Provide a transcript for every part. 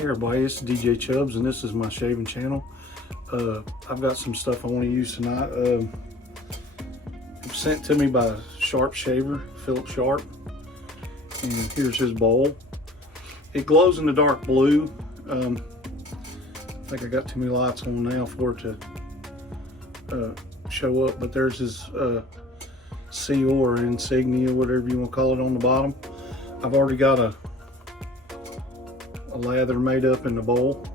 Hey everybody, it's DJ Chubbs and this is my shaving channel. I've got some stuff I want to use tonight. It was sent to me by Sharpe Shaver, Philip Sharpe, and here's his bowl. It glows in the dark blue. I think I got too many lights on now for it to show up, but there's his seal or insignia, whatever you want to call it, on the bottom. I've already got a lather made up in the bowl.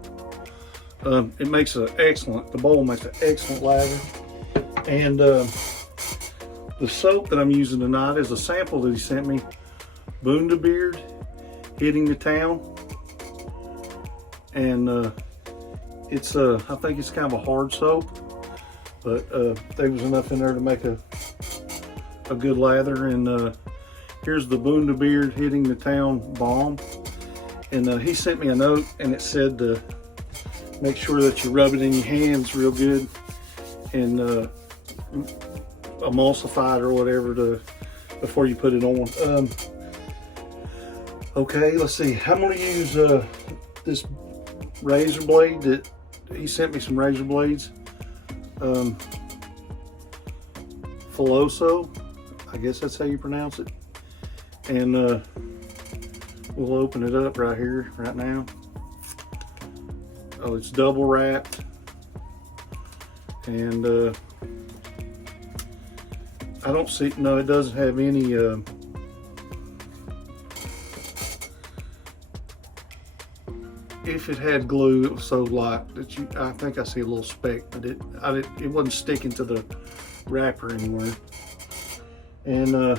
It makes the bowl makes an excellent lather. And the soap that I'm using tonight is a sample that he sent me, Beard Hitting the Town. And it's I think it's kind of a hard soap, but there was enough in there to make a good lather. And here's the Beard Hitting the Town balm. And he sent me a note and it said to make sure that you rub it in your hands real good and emulsify it or whatever before you put it on. Okay, let's see. I'm going to use this razor blade that he sent me, some razor blades. Filoso, I guess that's how you pronounce it. And we'll open it up right here, right now. Oh, it's double wrapped. And I don't see, no, it doesn't have any, if it had glue, it was so light that I think I see a little speck, but it wasn't sticking to the wrapper anywhere. And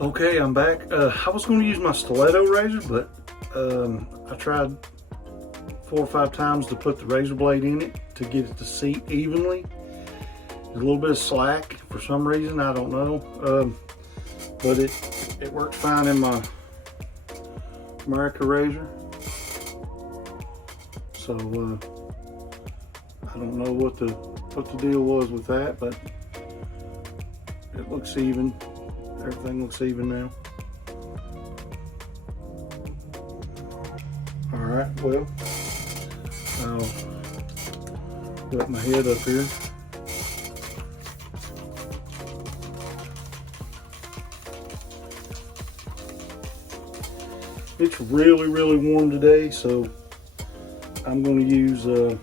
okay, I'm back. I was going to use my stiletto razor, but I tried 4 or 5 times to put the razor blade in it to get it to seat evenly. There's a little bit of slack for some reason, I don't know. But it worked fine in my America razor. So I don't know what the deal was with that, but it looks even. Everything looks even now. All right, well, I'll put my head up here. It's really, really warm today, so I'm going to use the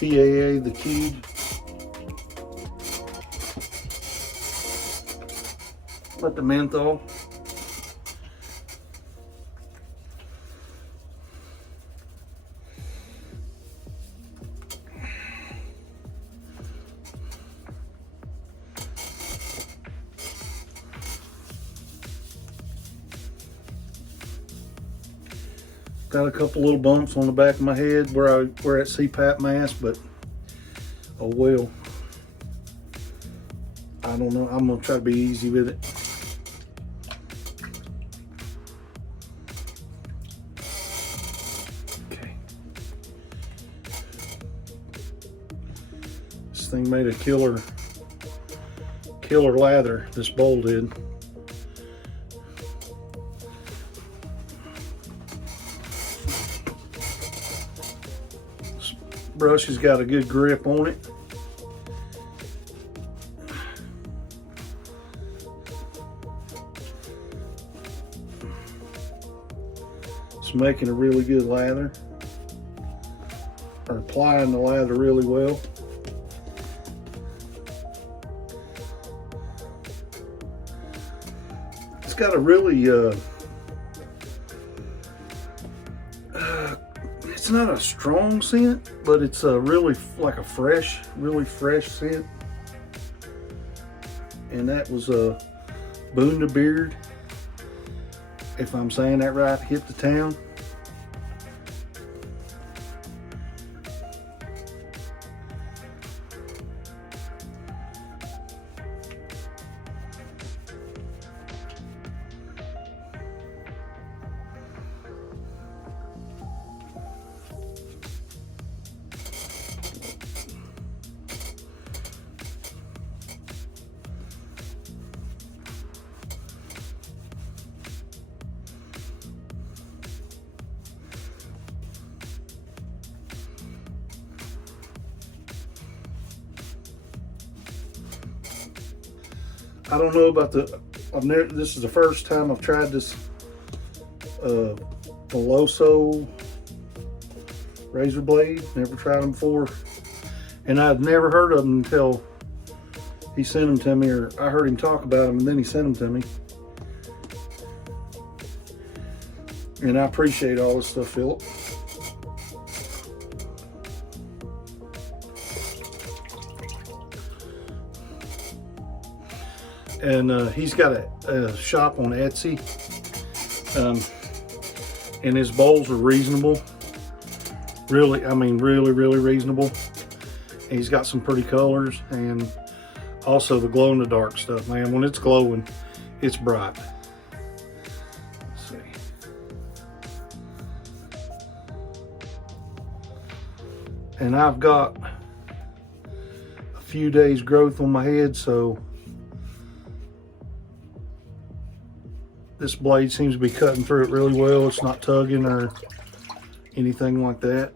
PAA, the keyed. Let the menthol. Got a couple little bumps on the back of my head where I wear that CPAP mask, but oh well. I don't know. I'm gonna try to be easy with it. Okay. This thing made a killer lather. This bowl did. Brush has got a good grip on it. It's making a really good lather, or applying the lather really well. It's got a really it's not a strong scent, but it's really like a really fresh scent. And that was a Beard, if I'm saying that right, Hit the Town. I don't know about this is the first time I've tried this Veloso razor blade. Never tried them before. And I'd never heard of them until he sent them to me, or I heard him talk about them and then he sent them to me. And I appreciate all this stuff, Philip. And he's got a shop on Etsy. And his bowls are reasonable. Really, I mean, really reasonable. And he's got some pretty colors, and also the glow in the dark stuff, man. When it's glowing, it's bright. Let's see. And I've got a few days growth on my head, so this blade seems to be cutting through it really well. It's not tugging or anything like that.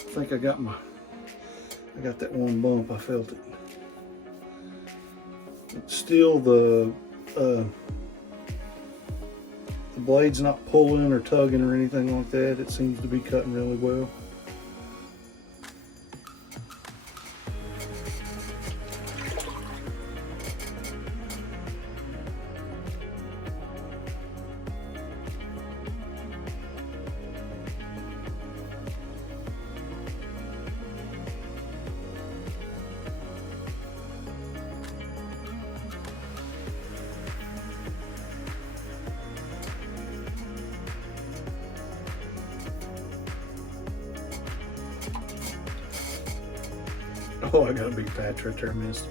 I think I got that one bump. I felt it. It's still the blade's not pulling or tugging or anything like that. It seems to be cutting really well. Oh, I got a big patch right there, I missed.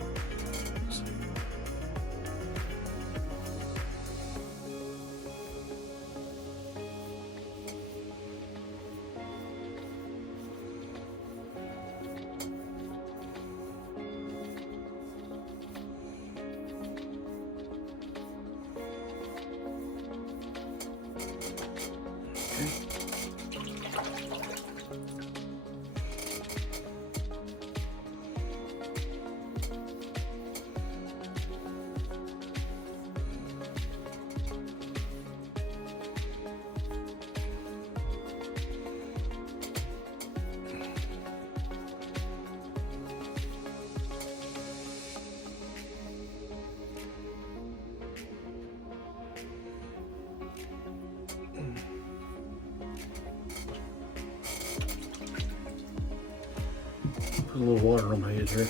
Put a little water on my head here.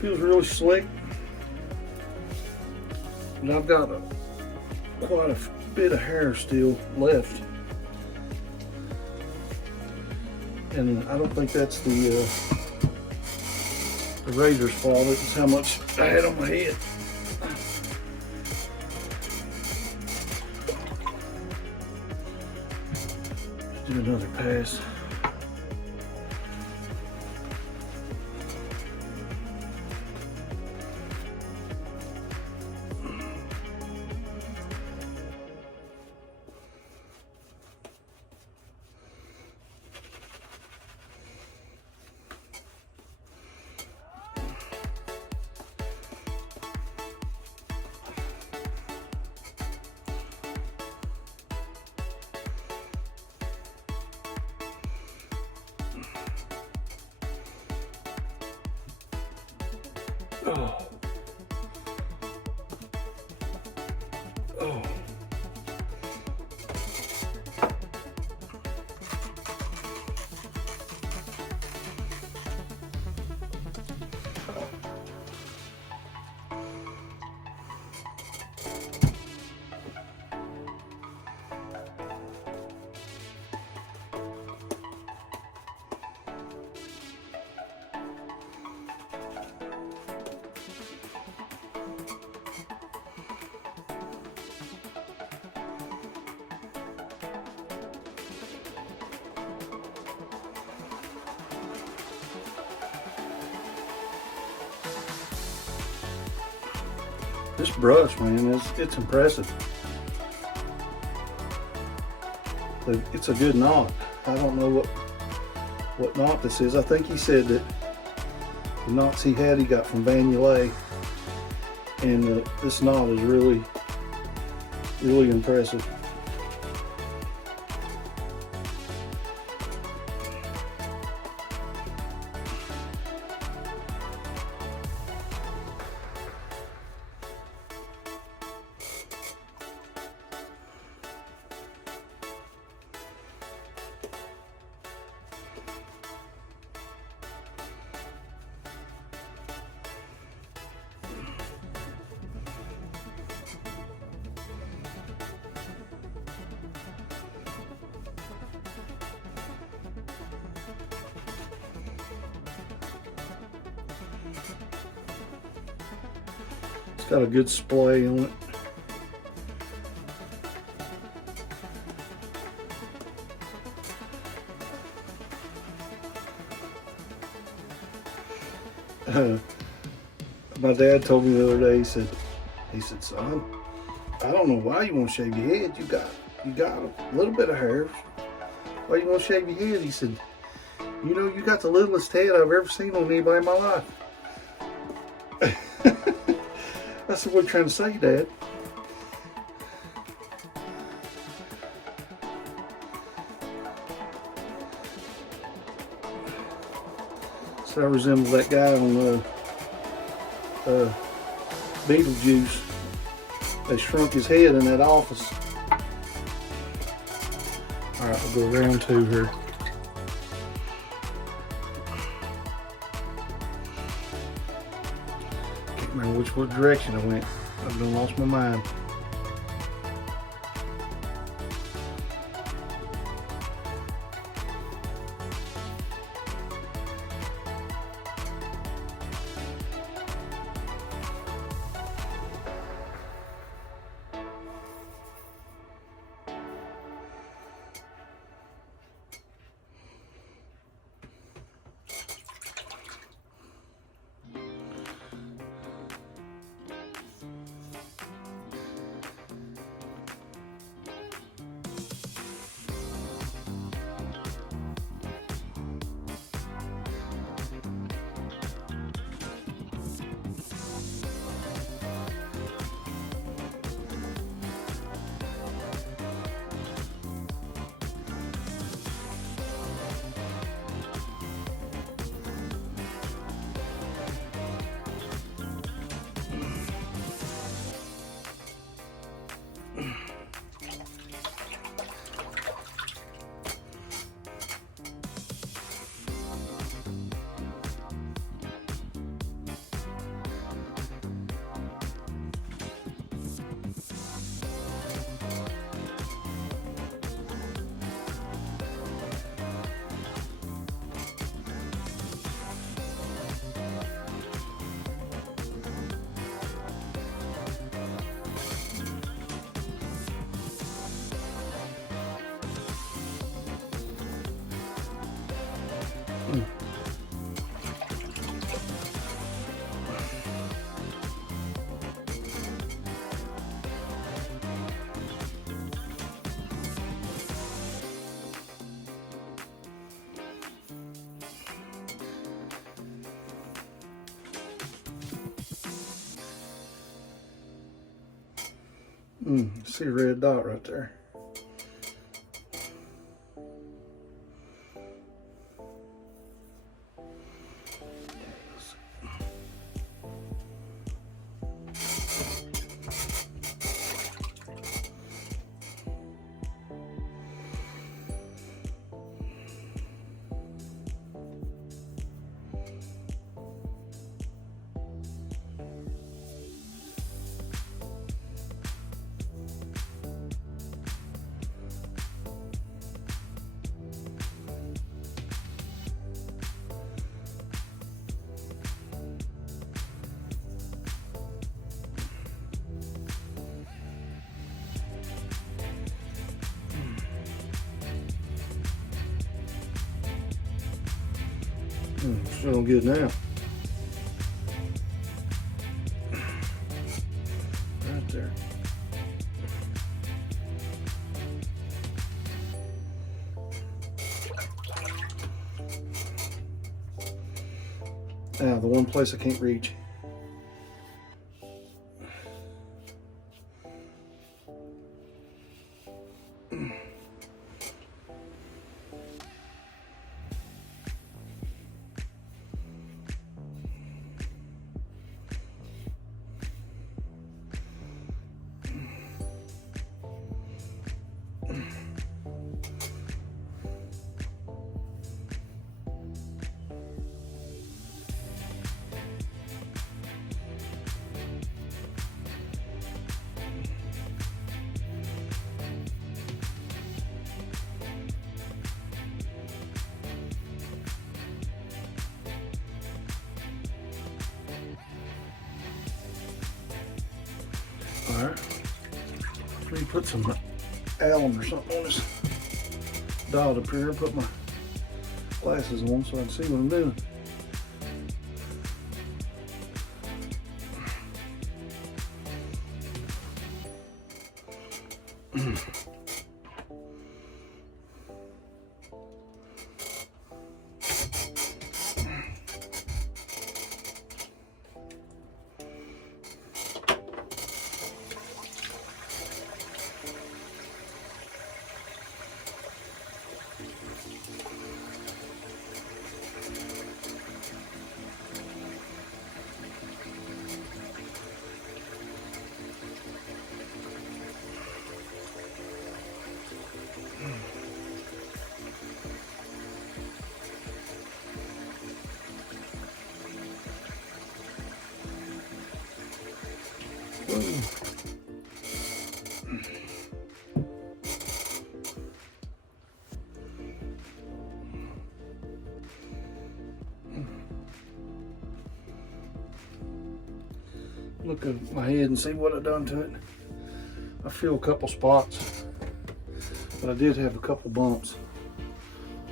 Feels really slick. And I've got quite a bit of hair still left. And I don't think that's the razor's fault. It's how much I had on my head. Do another pass. Oh. Oh. This brush, man, it's impressive. It's a good knot. I don't know what knot this is. I think he said that the knots he got from Vanulay, and this knot is really impressive. It's got a good splay on it. My dad told me the other day, he said, son, I don't know why you want to shave your head. You got a little bit of hair. Why you want to shave your head? He said, you know, you got the littlest head I've ever seen on anybody in my life. I said, what are you trying to say, Dad? So I resemble that guy on Beetlejuice. They shrunk his head in that office. All right, we'll go round two here. Can't remember what direction I went. I've done lost my mind. See a red dot right there. It's feeling good now. Right there. Now, the one place I can't reach. All right, let me put some alum or something on this dot up here. Put my glasses on so I can see what I'm doing. Look at my head and see what I've done to it. I feel a couple spots, but I did have a couple bumps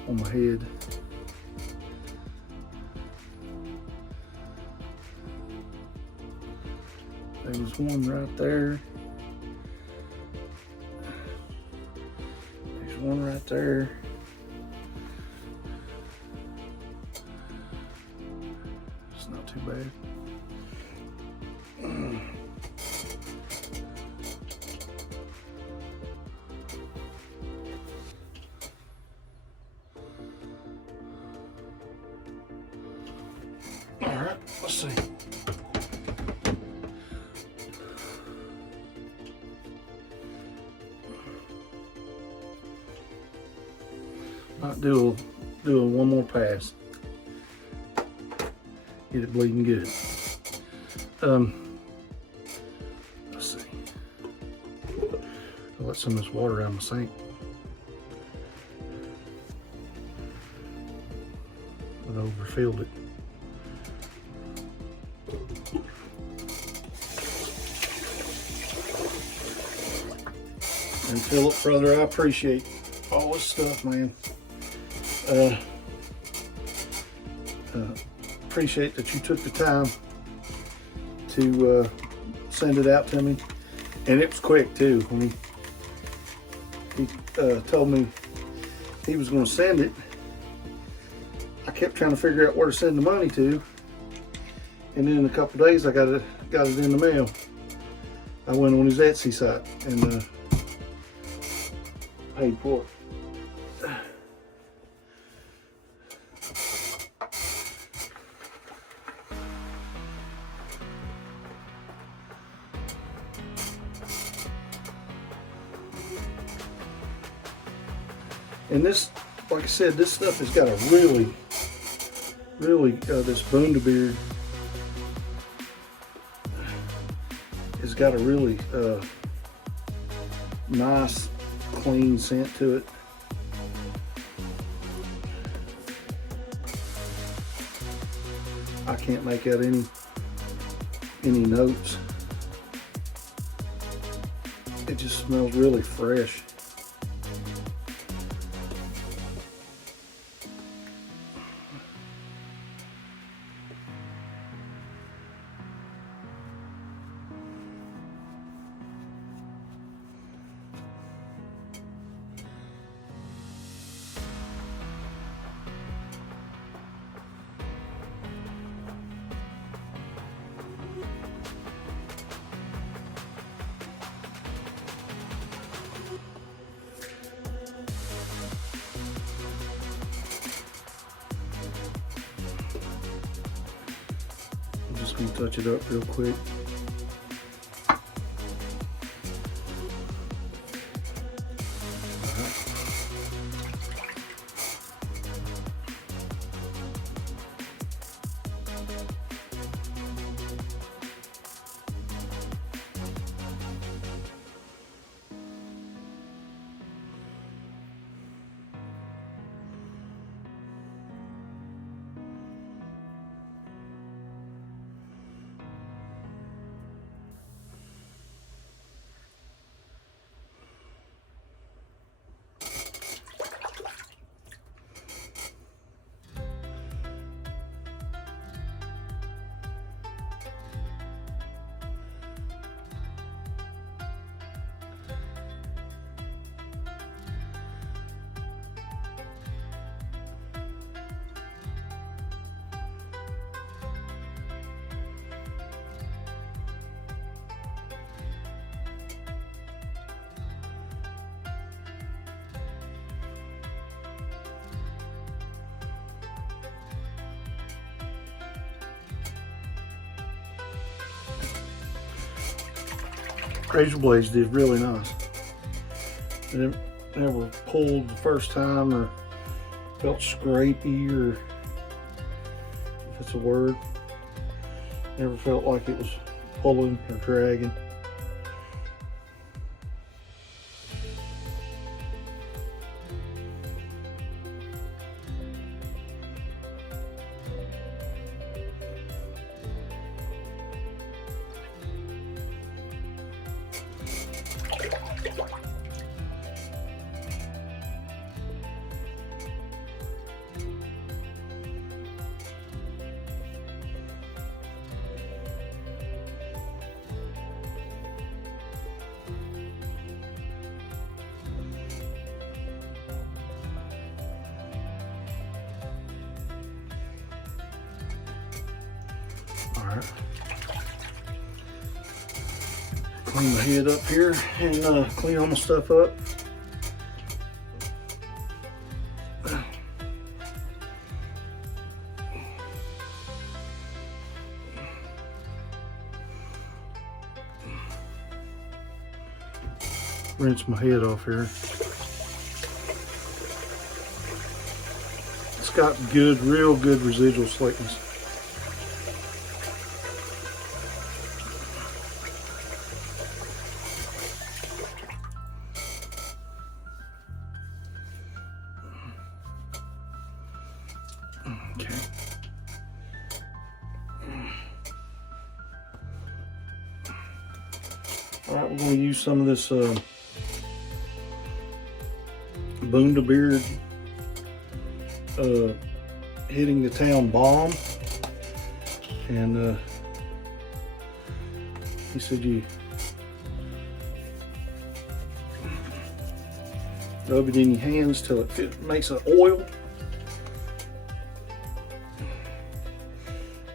on my head. There was one right there. There's one right there. It's not too bad. All right, let's see. Might do one more pass. Get it bleeding good. Let's see. I'll let some of this water out of my sink. I overfilled it. And Philip, brother, I appreciate all this stuff, man. Appreciate that you took the time to send it out to me, and it was quick too. When he told me he was going to send it, I kept trying to figure out where to send the money to, and then in a couple days I got it in the mail. I went on his Etsy site and paid for it. And this, like I said, this stuff has got a really, this Bundabeard has got a really nice, clean scent to it. I can't make out any notes. It just smells really fresh. Just gonna touch it up real quick. Razor blades did really nice. It never pulled the first time or felt scrapey, or if it's a word. Never felt like it was pulling or dragging. Alright. Clean my head up here and clean all my stuff up. Rinse my head off here. It's got good, real good residual slickness. Okay. All right, we're going to use some of this Bundabeard hitting the town balm, and he said you rub it in your hands till it makes an oil,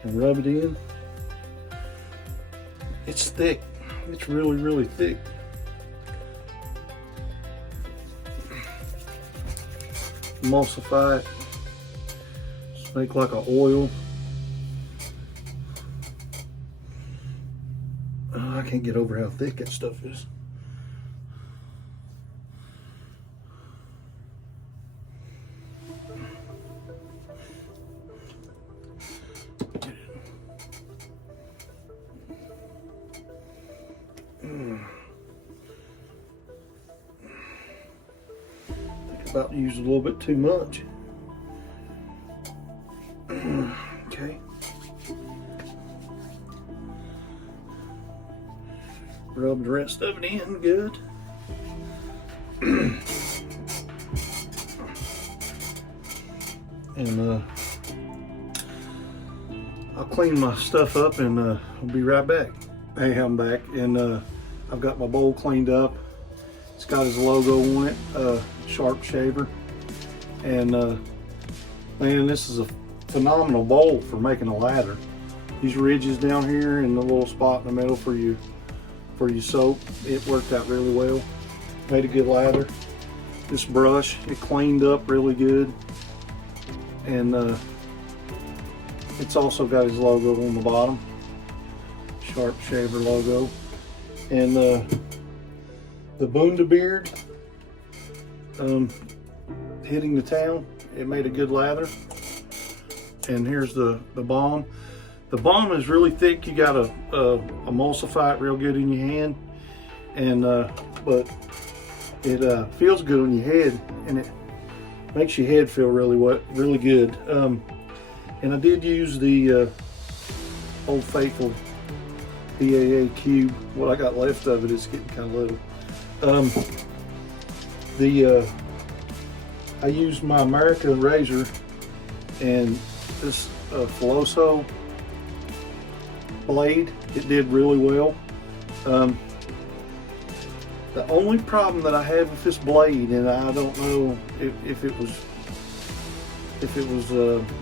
and rub it in. It's thick. It's really, really thick. Emulsify it. Just make like an oil. I can't get over how thick that stuff is. About to use a little bit too much. Okay. Rub the rest of it in good. And I'll clean my stuff up, and I'll be right back. Hey, I'm back, and I've got my bowl cleaned up. It's got his logo on it, Sharpe Shaver. And man, this is a phenomenal bowl for making a lather. These ridges down here and the little spot in the middle for your soap, it worked out really well. Made a good lather. This brush, it cleaned up really good. And it's also got his logo on the bottom, Sharpe Shaver logo. And the Bundabeard hitting the town, it made a good lather. And here's the balm. The balm is really thick. You gotta emulsify it real good in your hand, and but it feels good on your head, and it makes your head feel really good. And I did use the Old Faithful PAA cube. What I got left of it is getting kind of little. I used my America razor and this Filoso blade. It did really well. The only problem that I have with this blade, and I don't know if it was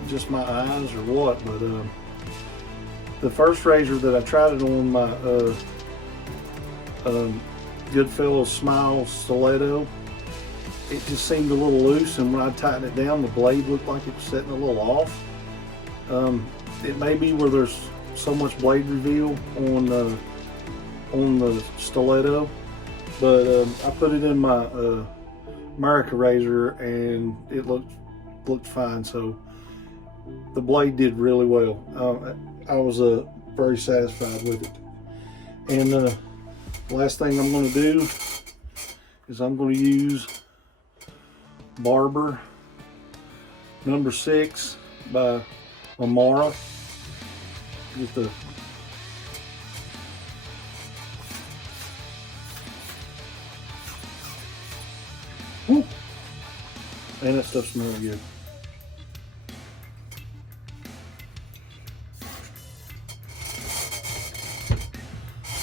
just my eyes or what, but the first razor that I tried it on, my Goodfellas Smile Stiletto, it just seemed a little loose, and when I tightened it down, the blade looked like it was setting a little off. It may be where there's so much blade reveal on the stiletto, but I put it in my America razor, and it looked fine. So the blade did really well. I was very satisfied with it. And the last thing I'm going to do is I'm going to use Barber number 6 by Amara. Get the whoop. Man, that stuff smells good.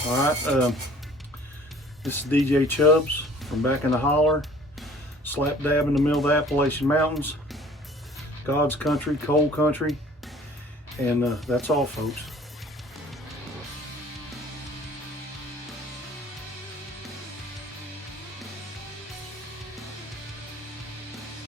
All right, this is DJ Chubbs from back in the holler, slap dab in the middle of the Appalachian Mountains, God's country, cold country, and that's all, folks.